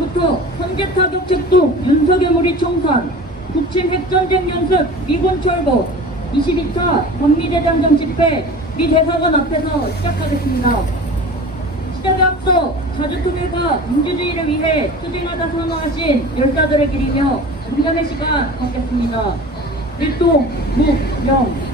2020년부터 선제 타격 책동 윤석열물이 청산, 북침 핵전쟁 연습 미군 철거, 22차 범미대장정 집회 미 대사관 앞에서 시작하겠습니다. 시작에 앞서 자주통일과 민주주의를 위해 투쟁하다 선호하신 열사들의 길이며 운전의 시간 갖겠습니다. 일동, 묵, 영.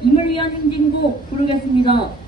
임을 위한 행진곡 부르겠습니다.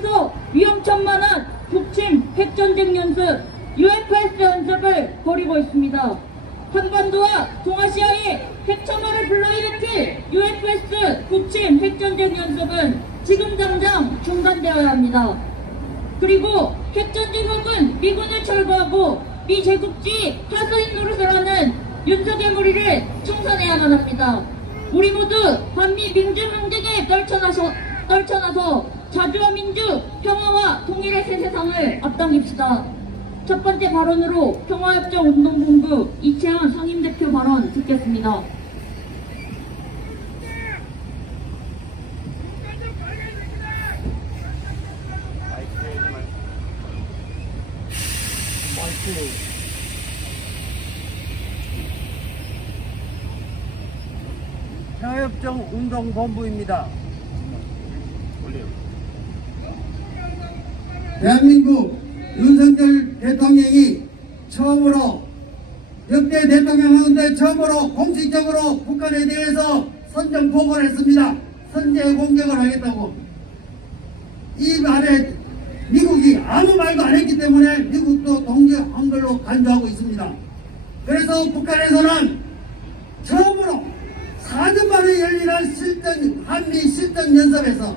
이 땅에서 위험천만한 북침 핵전쟁 연습 UFS 연습을 벌이고 있습니다. 한반도와 동아시아에 핵참화를 불러일으킬 UFS 북침 핵전쟁 연습은 지금 당장 중단되어야 합니다. 그리고 핵전쟁 혹은 미군을 철거하고 미 제국지 하수인 노릇을 하는 윤석열 무리를 청산해야만 합니다. 우리 모두 반미 민주 항쟁에 떨쳐나서, 떨쳐나서 자주와 민주, 평화와 통일의 새 세상을 앞당깁시다. 첫 번째 발언으로 평화협정 운동본부 이채원 상임대표 발언 듣겠습니다. 평화협정 운동본부입니다. 대한민국 윤석열 대통령이 처음으로 역대 대통령 가운데 처음으로 공식적으로 북한에 대해서 선전 보고를 했습니다. 선제 공격을 하겠다고. 이 말에 미국이 아무 말도 안 했기 때문에 미국도 동조한 걸로 간주하고 있습니다. 그래서 북한에서는 처음으로 4년 만에 열리는 실전, 한미 실전 연습에서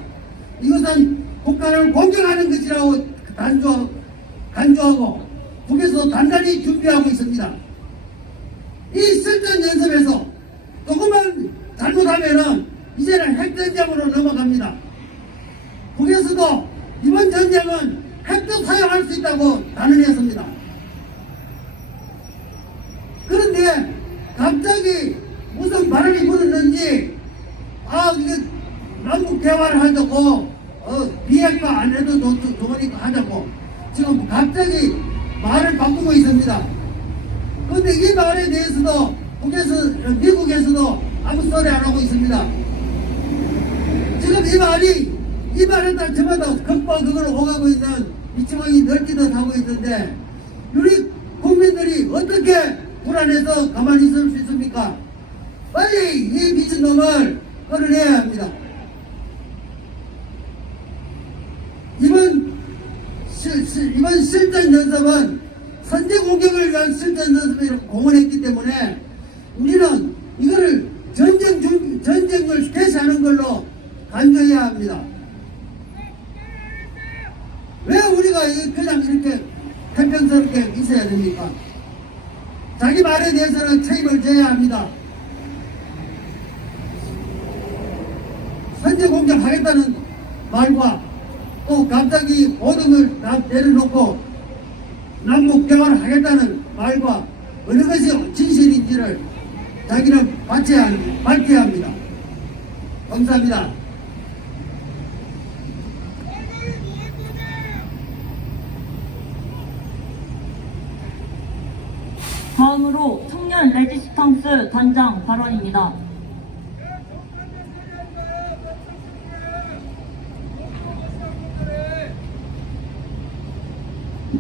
이것은 북한을 공격하는 것이라고 단조, 간주하고 북에서 단단히 준비하고 있습니다. 이 실전 연습에서 조금만 잘못하면은 이제는 핵전쟁으로 넘어갑니다. 북에서도 이번 전쟁은 핵도 사용할 수 있다고 단언했습니다. 그런데 갑자기 무슨 바람이 불었는지 아 이게 남북 대화를 하자고 어, 비핵화 안 해도 좋, 좋- 좋으니까 하자고 지금 갑자기 말을 바꾸고 있습니다. 그런데 이 말에 대해서도 북에서 미국에서도 아무 소리 안 하고 있습니다. 지금 이 말이 이 말에다 저마다 극과 극을 오가고 이치망이 널뛰듯 하고 있는데 우리 국민들이 어떻게 불안해서 가만히 있을 수 있습니까? 빨리 이 미친놈을 끌어내야 합니다. 이번 실, 실- 이번 실전 연습은 선제 공격을 위한 실전 연습을 공헌했기 때문에 우리는 이거를 전쟁 중, 전쟁을 개시하는 걸로 간주해야 합니다. 왜 우리가 이- 그냥 이렇게 태평스럽게 있어야 됩니까? 자기 말에 대해서는 책임을 져야 합니다. 선제 공격하겠다는 말과 또 갑자기 모든 다 내려놓고 남북 대화를 하겠다는 말과 어느 것이 진실인지를 자기는 밝혀야. 밝혀야 합니다. 감사합니다. 다음으로 청년 레지스탕스 단장 발언입니다.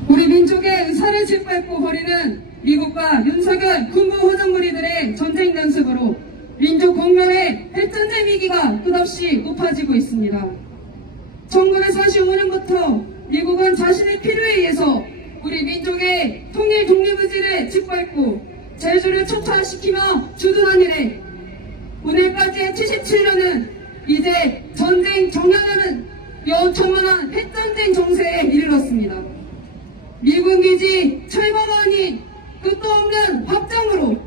우리 민족의 의사를 짓밟고 버리는 미국과 윤석열 군부 호정무리들의 전쟁 연습으로 민족 공멸의 핵전쟁 위기가 끝없이 높아지고 있습니다. 1945년부터 미국은 자신의 필요에 의해서 우리 민족의 통일 독립의지를 짓밟고 제주를 초토화시키며 주둔한 이래 오늘까지의 77년은 이제 전쟁 정연하는 여천만한 핵전쟁 정세에 이르렀습니다. 미군 기지 아닌 끝도 없는 확장으로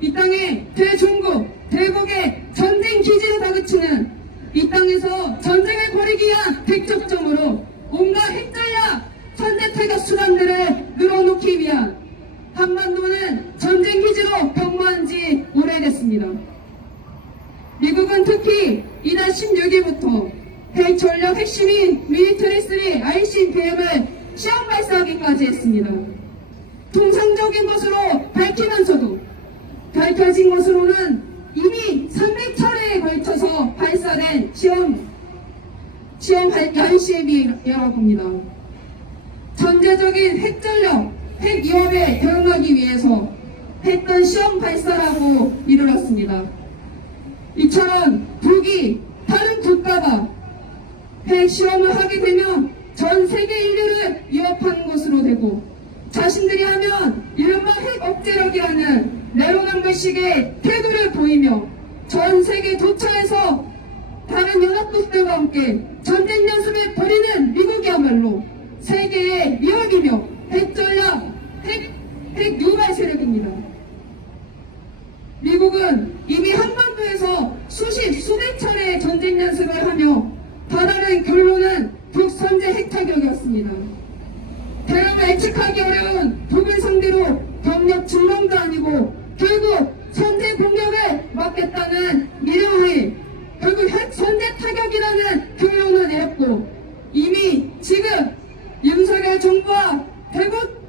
이 땅에 대중국, 대국의 전쟁 기지로 다그치는 이 땅에서 전쟁을 벌이기 위한 백적점으로 온갖 핵전략, 타격 수단들을 늘어놓기 위한 한반도는 전쟁 기지로 변모한 지 오래됐습니다. 미국은 특히 이달 16일부터 핵전력 핵심인 미리터리3 ICBM을 시험 발사하기까지 했습니다. 통상적인 것으로 밝히면서도 밝혀진 것으로는 이미 300차례에 걸쳐서 발사된 시험 시험 ICBM이라고 합니다. 전제적인 핵전력, 핵위협에 대응하기 위해서 했던 시험 발사라고 이르렀습니다. 이처럼 북이 다른 국가가 핵시험을 하게 되면 전 세계 인류를 위협하는 것으로 되고 자신들이 하면 이른바 핵 억제력이라는 내로남불식의 태도를 보이며 전 세계 도처에서 다른 연합국들과 함께 전쟁 연습을 벌이는 미국이야말로 세계의 위협이며 핵전략, 핵, 핵 유발 세력입니다. 미국은 이미 한반도에서 수십, 수백 차례의 전쟁 연습을 하며 다다른 결론은 북선제 핵타격이었습니다. 대응을 예측하기 어려운 북을 상대로 병력 증명도 아니고 결국 선제 공격을 막겠다는 미래의 결국 핵 선제 타격이라는 결론을 내렸고 이미 지금 윤석열 정부와 대국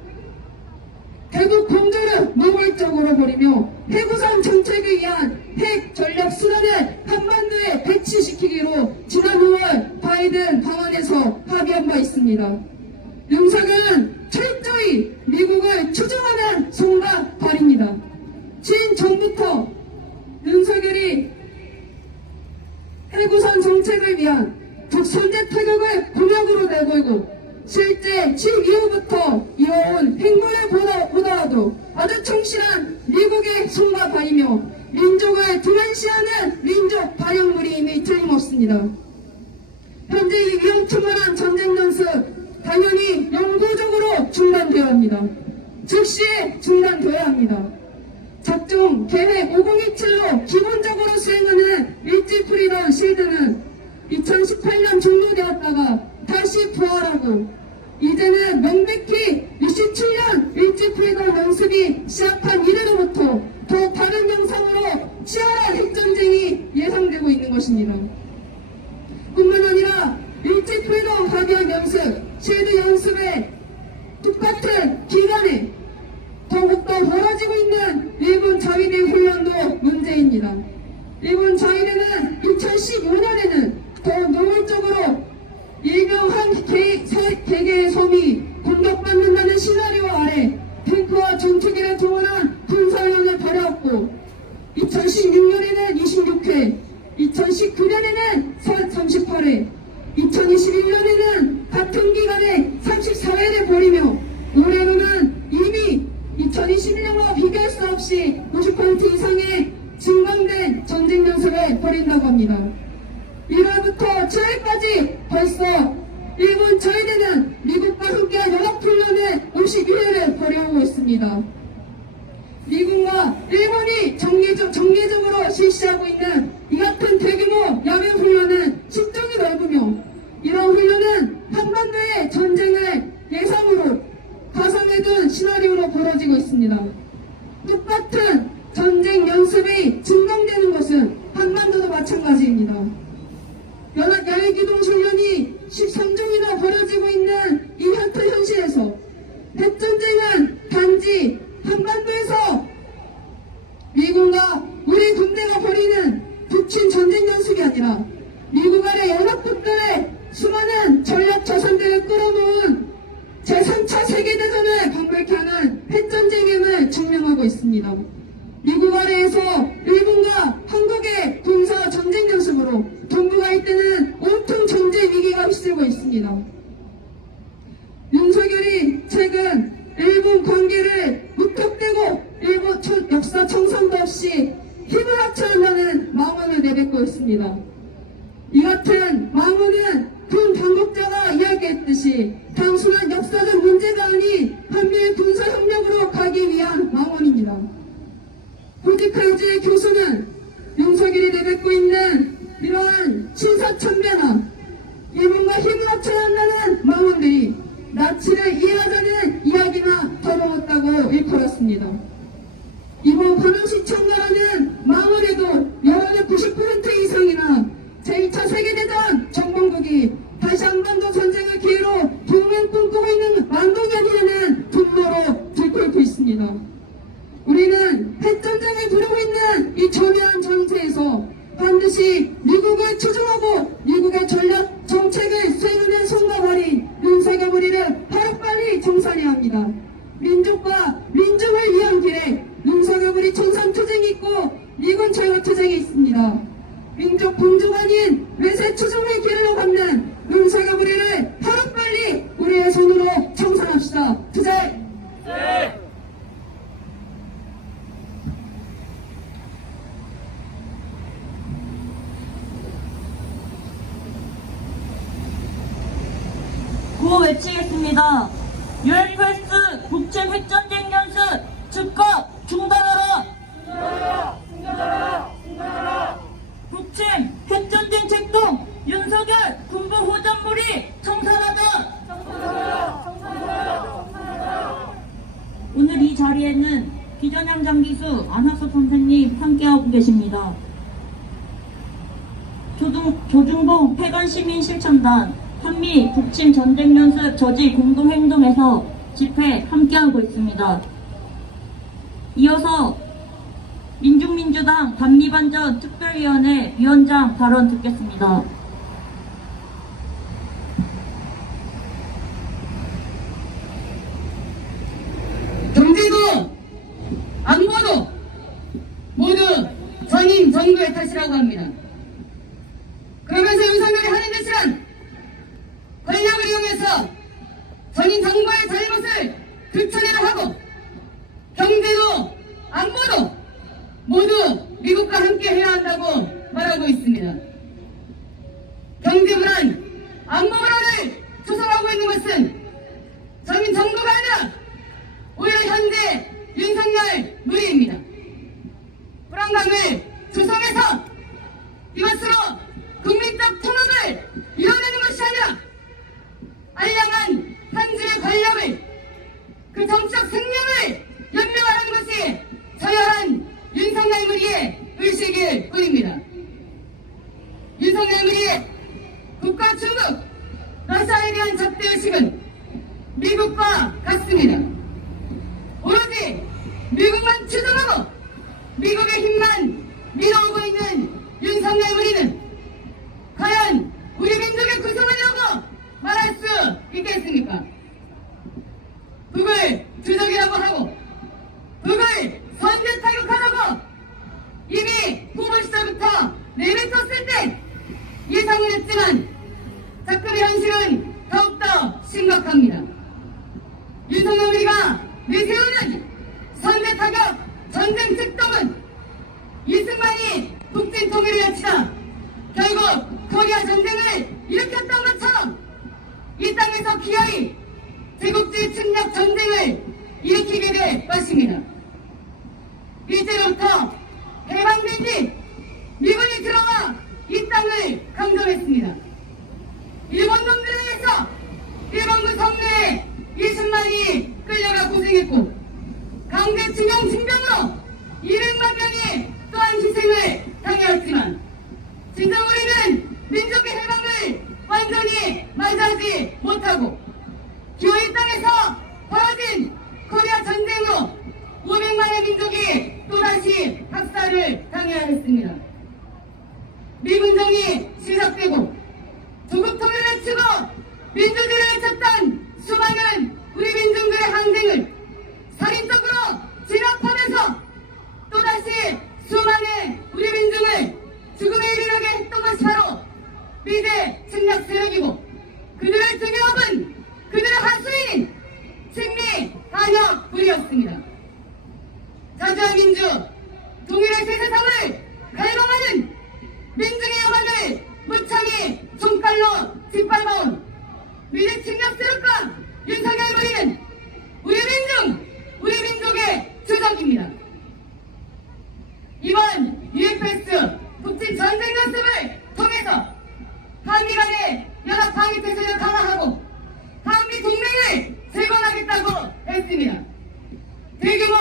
대북 공조를 노골적으로 벌이며 해구선 정책을 위한 핵 전략 수단을 한반도에 배치시키기로 지난 5월 바이든 방안에서 합의한 바 있습니다. 윤석열은 철저히 미국을 추종하는 손과 발입니다. 진전부터 윤석열이 해구선 정책을 위한 북선제 타격을 공약으로 내걸고 실제 12호부터 이어온 행보를 보다, 보다하도 아주 충실한 미국의 손과 발이며 민족을 등한시하는 민족 발현물이 이미 틀림없습니다. 현재 이 위험천만한 전쟁 연습 당연히 영구적으로 중단되어야 합니다. 즉시 중단되어야 합니다. 작중 계획 5027로 기본적으로 수행하는 일지 프리던 실드는 2018년 종료되었다가 다시 부활하고 이제는 명백히 27년 일지 프리던 연습이 시작한 이래로부터 더 다른 영상으로 치열한 핵전쟁이 예상되고 있는 것입니다. 뿐만 아니라 일찍 프리덤 가디언 연습, 실드 연습에 뜻밖은 기간에 더욱더 벌어지고 있는 일본 자위대 훈련도 문제입니다. 일본 자위대는 2015년에는 더 노골적으로 일명한 개개의 섬이 공격받는다는 시나리오 아래 탱크와 전투기를 동원한 군사훈련을 벌였고 2016년에는 26회, 2019년에는 38회, 2021년에는 같은 기간에 34회를 벌이며 올해로는 이미 2021년과 비교할 수 없이 50% 이상의 증강된 전쟁 연설을 벌인다고 합니다. 1월부터 7월까지 벌써 일본 저희들은 미국과 함께한 연합훈련의 51회를 벌여오고 있습니다. 미국과 일본이 정례적, 정례적으로 실시하고 있는 이 같은 대규모 야외 훈련은 심정이 넓으며 이런 훈련은 한반도의 전쟁을 예상으로 가상해둔 시나리오로 벌어지고 있습니다. 똑같은 전쟁 연습이 증강되는 것은 한반도도 마찬가지입니다. 연합 야외기동 훈련이 13종이나 벌어지고 있는 이 현태 현실에서 하고 있습니다. 이어서 민중민주당 단미반전 특별위원회 위원장 발언 듣겠습니다. 전쟁 특동은 이승만이 북진 통일을 외치다 결국 코리아 전쟁을 일으켰던 것처럼 이 땅에서 기어이 제국주의 침략 전쟁을 일으키게 될 것입니다. 일제로부터 해방된 뒤 미군이 들어와 이 땅을 강점했습니다. 일본 놈들에 의해서 일본군 성내에 20만이 끌려가 고생했고 강제징용 징병으로 200만 명이 또한 희생을 당하였지만 진정 우리는 민족의 해방을 완전히 맞이하지 못하고 기호의 땅에서 벌어진 코리아 전쟁으로 500만의 민족이 또다시 학살을 당해야 했습니다. 미군정이 시작되고 조국 통일을 외치고 민주주의를 외쳤던 수많은 우리 민중들의 항쟁을 살인적으로 진압하면서 또다시 수많은 우리 민중을 죽음에 이르게 했던 것이 바로 미제 침략 세력이고 그들을 등에 업은 그들의 한수인 친미 반역 불이었습니다. 자주한 민주, 동일의 세세상을 갈망하는 민중의 영혼을 무참히 총칼로 짓밟아온 미래 침략 세력과 윤석열 부리는 우리 민중, 우리 민족의 주적입니다. 이번 UFS 북진 전쟁 연습을 통해서 한미 간의 연합 방위 태세를 강화하고 한미 동맹을 재건하겠다고 했습니다. 대규모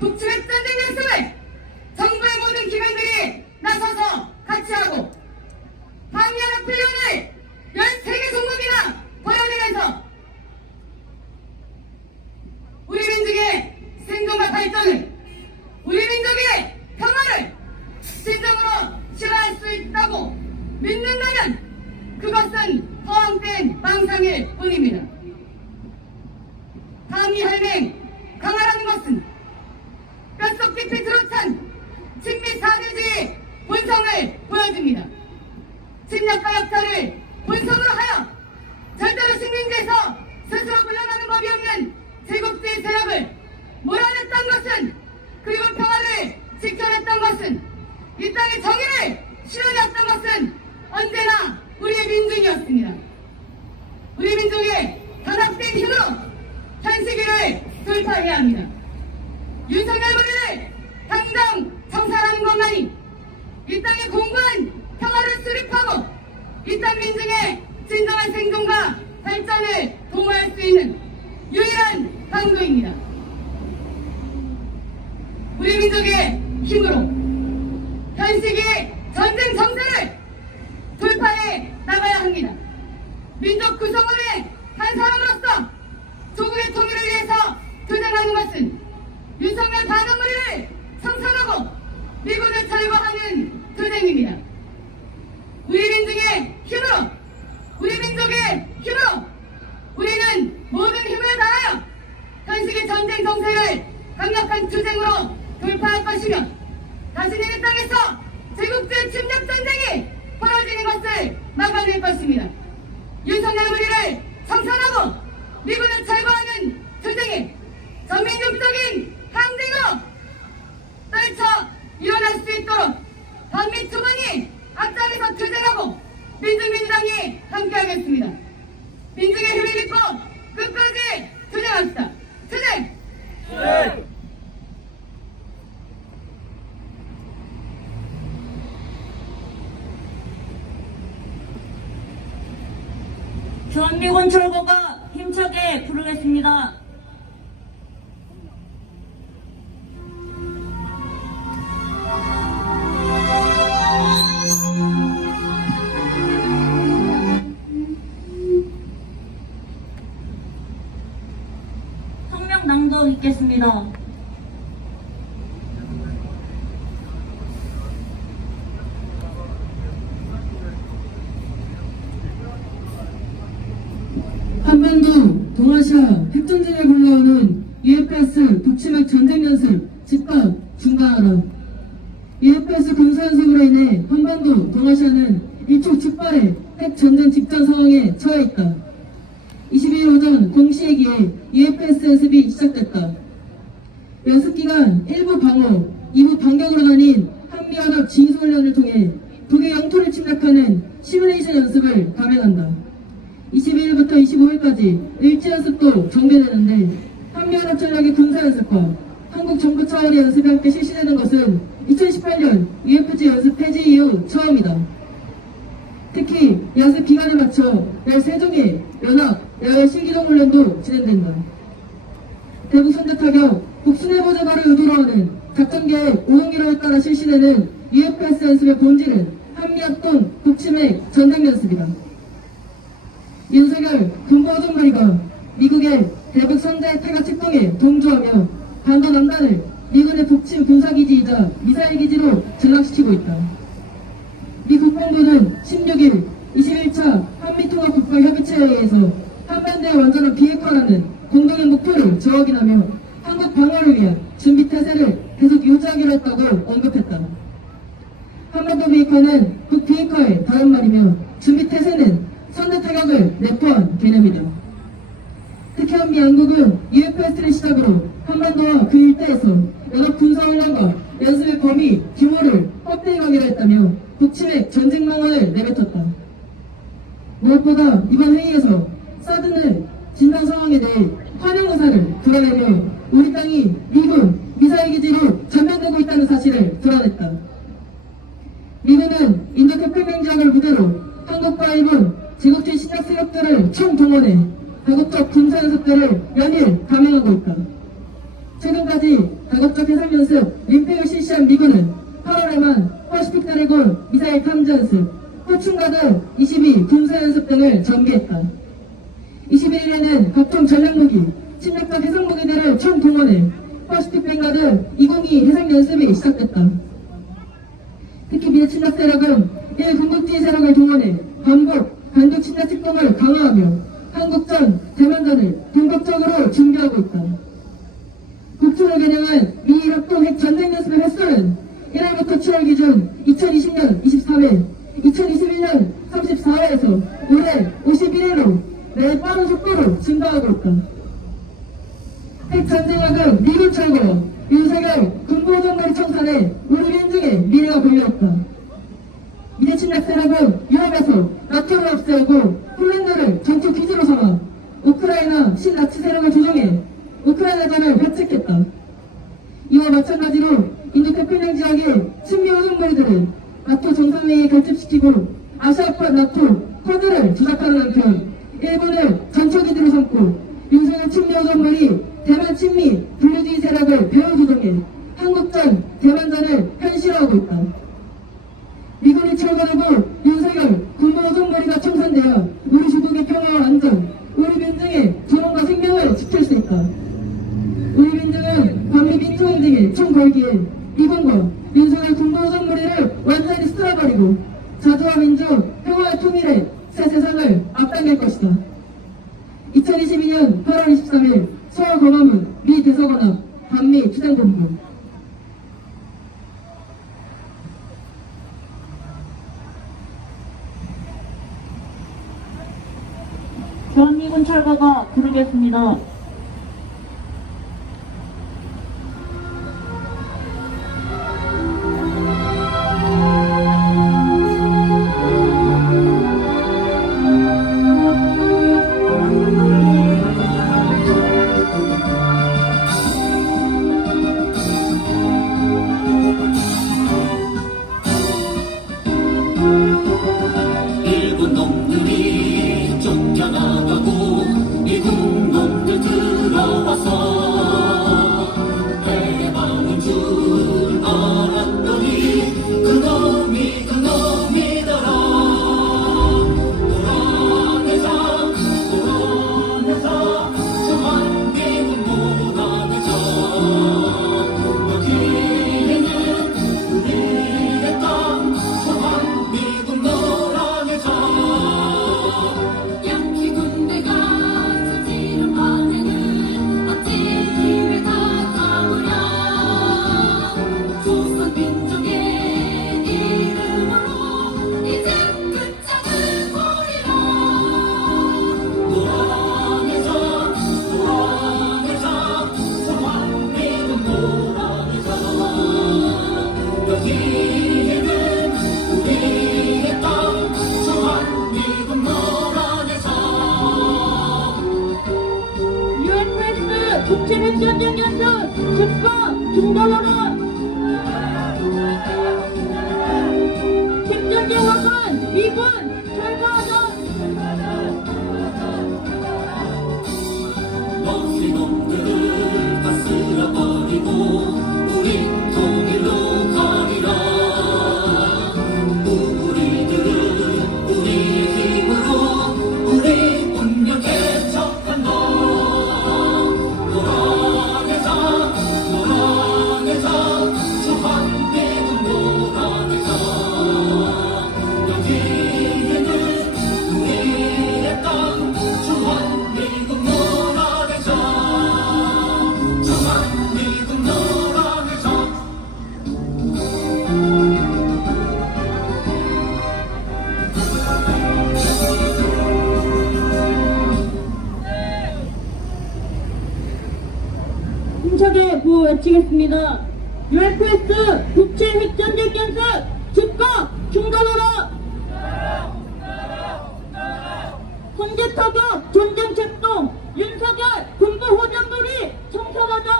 북측 전쟁 연습을 정부의 모든 기관들이 나서서 같이 하고 한미연합 훈련을 13개 종목이나 벌여내면서 우리 민족의 생존과 발전을 우리 민족의 평화를 진정으로 실현할 수 있다고 믿는다면 그것은 허황된 망상일 뿐입니다. 한미 혈맹 강화라는 것은 뼛속 깊이 들어찬 친미 사대주의 본성을 보여줍니다. 침략과 약탈을 본성으로 하여 절대로 식민지에서 스스로 물러나는 법이 없는 제국주의 세력을 몰아냈던 것은 그리고 평화를 지켜냈던 것은 정의를 실현했던 것은 언제나 우리의 민중이었습니다. 우리 민족의 단합된 힘으로 현 시기를 돌파해야 합니다. 윤석열 부리를 당장 청산하는 것만이 이 땅의 공고한 평화를 수립하고 이 땅 민중의 진정한 생존과 발전을 도모할 수 있는 유일한 방도입니다. 우리 민족의 힘으로 현 시기 전쟁 정세를 돌파해 나가야 합니다. 민족 구성원의 한 사람으로서 조국의 통일을 위해서 투쟁하는 것은 윤석열 반응무리를 청산하고 미군을 철거하는 투쟁입니다. 우리 민중의 힘으로 우리 민족의 힘으로 우리는 모든 힘을 다하여 현실의 전쟁 정세를 강력한 투쟁으로 돌파할 것이며 자신의 땅에서 제국주의 침략 전쟁이 벌어지는 것을 막아낼 것입니다. 윤석열 무리를 청산하고 미군을 철거하는 투쟁이 전민족적인 항쟁으로 떨쳐 일어날 수 있도록 반미 투번이 앞장에서 투쟁하고 민주민주당이 함께하겠습니다. 민중의 힘을 믿고 끝까지 투쟁합시다. 투쟁! 주한미군 철거가 힘차게 부르겠습니다. 22일부터 25일까지 일제 연습도 정비되는데 한미연합 전략의 군사 연습과 한국 정부 차원의 연습이 함께 실시되는 것은 2018년 UFG 연습 폐지 이후 처음이다. 특히 연습 기간에 맞춰 13종의 연합, 야외 실기동 훈련도 진행된다. 대북 선제 타격, 북순회보 제거를 의도로 하는 작전계획 5동기로에 따라 실시되는 UFS 연습의 본질은 한미합동 북침핵 전쟁 연습이다. 윤석열 군부호정부리가 미국의 대북 선제 태가 책동에 동조하며 반도 남단을 미군의 북침 군사기지이자 미사일 기지로 전락시키고 있다. 미 국방부는 16일 21차 한미통합 국가협의체회에서 한반도의 완전한 비핵화라는 공동의 목표를 재확인하며 한국 방어를 위한 준비 태세를 계속 유지하기로 했다고 언급했다. 한반도 비핵화는 북 비핵화의 다른 말이며 준비 태세는 선제 타격을 내포한 개념이다. 특히 한미 양국은 UFS를 시작으로 한반도와 그 일대에서 연합 군사훈련과 연습의 범위, 규모를 확대해 가기로 했다며 북침핵 전쟁 망언을 내뱉었다. 무엇보다 이번 회의에서 사드는 진단 상황에 대해 환영 의사를 드러내며 우리 땅이 미군 미사일 기지로 전면되고 있다는 사실을 드러냈다. 미군은 인도태평양 지역을 무대로 한국과 일본, 제국주의 신약 세력들을 총동원해 다국적 군사연습들을 연일 감행하고 있다. 최근까지 다국적 해상연습 림페를 실시한 미군은 8월에만 퍼시픽 드래곤 미사일 탐지 연습, 호충가드 22 군사연습 등을 전개했다. 21일에는 각종 전략무기, 침략적 해상무기들을 총동원해 퍼시픽 뱅가드 202 해상연습이 시작됐다. 특히 미래 침략 세력은 일 군국주의 세력을 동원해 반복 반격 침략 특동을 강화하며 한국전, 대만전을 본격적으로 준비하고 있다. 국토의 개념은 미 합동 핵 전쟁 연습의 횟수는 1월부터 7월 기준 2020년 23회, 2021년 34회에서 올해 51회로 매 빠른 속도로 증가하고 있다. 핵 전쟁학은 미군 철거, 윤석열 군부정거리 청산에 우리 민중의 미래가 걸려있다. 미래 침략 세력은 유럽에서 나토를 앞세우고 폴란드를 전투 기지로 삼아 우크라이나 신나치 세력을 조정해 우크라이나전을 회책했다. 이와 마찬가지로 인도태평양 지역의 친미 호정머리들은 나토 정상회의에 결집시키고 아시아파 나토 코드를 조작하는 한편 일본을 전초기지로 삼고 윤석열 친미 호정머리 대만 친미 분류주의 세력을 배후 조정해 한국전 대만전을 현실화하고 있다. 철거되고 윤석열 군부호정머리가 청산되어 우리 조국의 평화와 안전, 우리 민중의 존엄과 생명을 지킬 수 있다. 우리 민중은 반미 민주항쟁에 총 걸기에 미군과 윤석열 군부호정머리를 완전히 쓸어버리고 자주와 민주, 평화와 통일의 새 세상을 앞당길 것이다. 2022년 8월 23일 서울 광화문 미 대사관 앞 반미 투쟁본부 주한미군 철거가 부르겠습니다. 외치겠습니다. UFS 국제 핵전쟁 연습 즉각 중단하라! 현재 타격 전쟁 책동 윤석열 군부 호전물이 청산하자!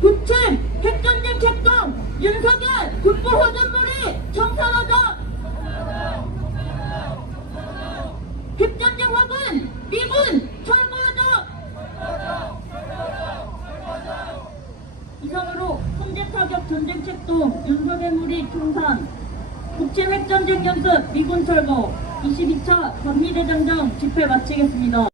부침 핵전쟁 책동 윤석열 군부 호전물이 청산하자! 핵전쟁 화군 미군 철거하자! 이상으로 통제 타격 전쟁 책동 윤석열 무리 청산 국제 핵전쟁 연습 미군 철거 22차 전미대장정 집회 마치겠습니다.